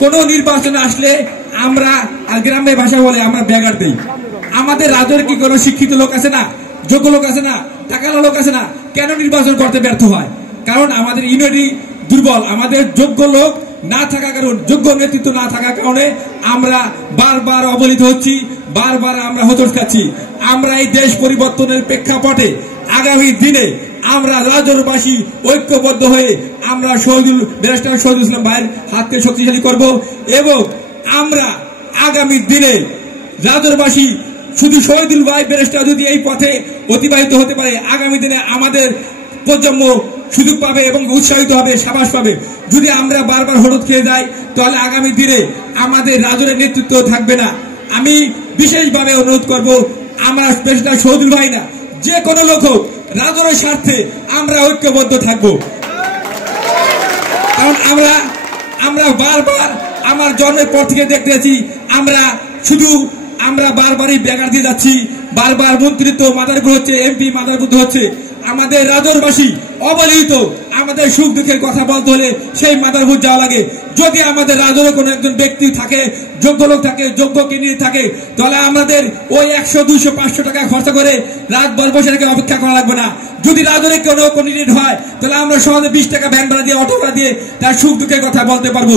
কোন নির্বাচন আসলে আমরা গ্রামে ভাষা বলে আমরা ব্যাগার দেই। আমাদের রাজ্যের কি কোনো শিক্ষিত লোক আছে না, যোগ্য লোক আছে না, টাকালা লোক আছে না? কেন নির্বাচন করতে ব্যর্থ হয়? কারণ আমাদের ইউনিটি দুর্বল, আমাদের যোগ্য লোক না থাকার কারণে, যোগ্য নেতৃত্ব না থাকার কারণে আমরা বারবার অবহেলিত হচ্ছি, বারবার আমরা হোঁচট খাচ্ছি। আমরা এই দেশ পরিবর্তনের প্রেক্ষাপটে আগামী দিনে আমরা রাজনবাসী ঐক্যবদ্ধ হয়ে আমরা ব্যারিস্টার শহীদুল ইসলাম ভাইয়ের হাতকে শক্তিশালী করব এবং আমরা আগামী দিনে রাজনবাসী শুধু শহীদুল ভাই ব্যারিস্টার যদি এই পথে অতিবাহিত হতে পারে, আগামী দিনে আমাদের প্রজন্ম সুযোগ পাবে এবং উৎসাহিত হবে, সাবাস পাবে। যদি আমরা বারবার হঠাৎ খেয়ে যাই তাহলে আগামী দিনে আমাদের রাজনের নেতৃত্ব থাকবে না। আমি বিশেষভাবে অনুরোধ করব, আমরা ব্যারিস্টার শহীদুল ভাই না, যে কোনো লোক হোক, রাজনের স্বার্থে আমরা ঐক্যবদ্ধ থাকবো। কারণ আমরা বারবার আমার জন্মের পর থেকে দেখতেছি আমরা বারবারই ব্যাগার দিয়ে যাচ্ছি, বারবার মন্ত্রিত্ব মাদারপুর হচ্ছে, এমপি মাদারপুর হচ্ছে। আমাদের রাজনবাসী অবহেলিত, আমাদের সুখ দুঃখের কথা বলতে হলে সেই মাদারপুর যাওয়া লাগে। যদি আমাদের রাজনে কোনো একজন ব্যক্তি থাকে, যোগ্য লোক থাকে, যোগ্য ক্যান্ডিডেট থাকে, তাহলে আমাদের ওই 100, 200, 500 টাকা খরচা করে রাত বসে থেকে অপেক্ষা করা লাগবে না। যদি রাজনে কোনো ক্যান্ডিডেট হয় তাহলে আমরা সহজে 20 টাকা ভ্যান ভাড়া দিয়ে, অটো ভাড়া দিয়ে তার সুখ দুঃখের কথা বলতে পারবো।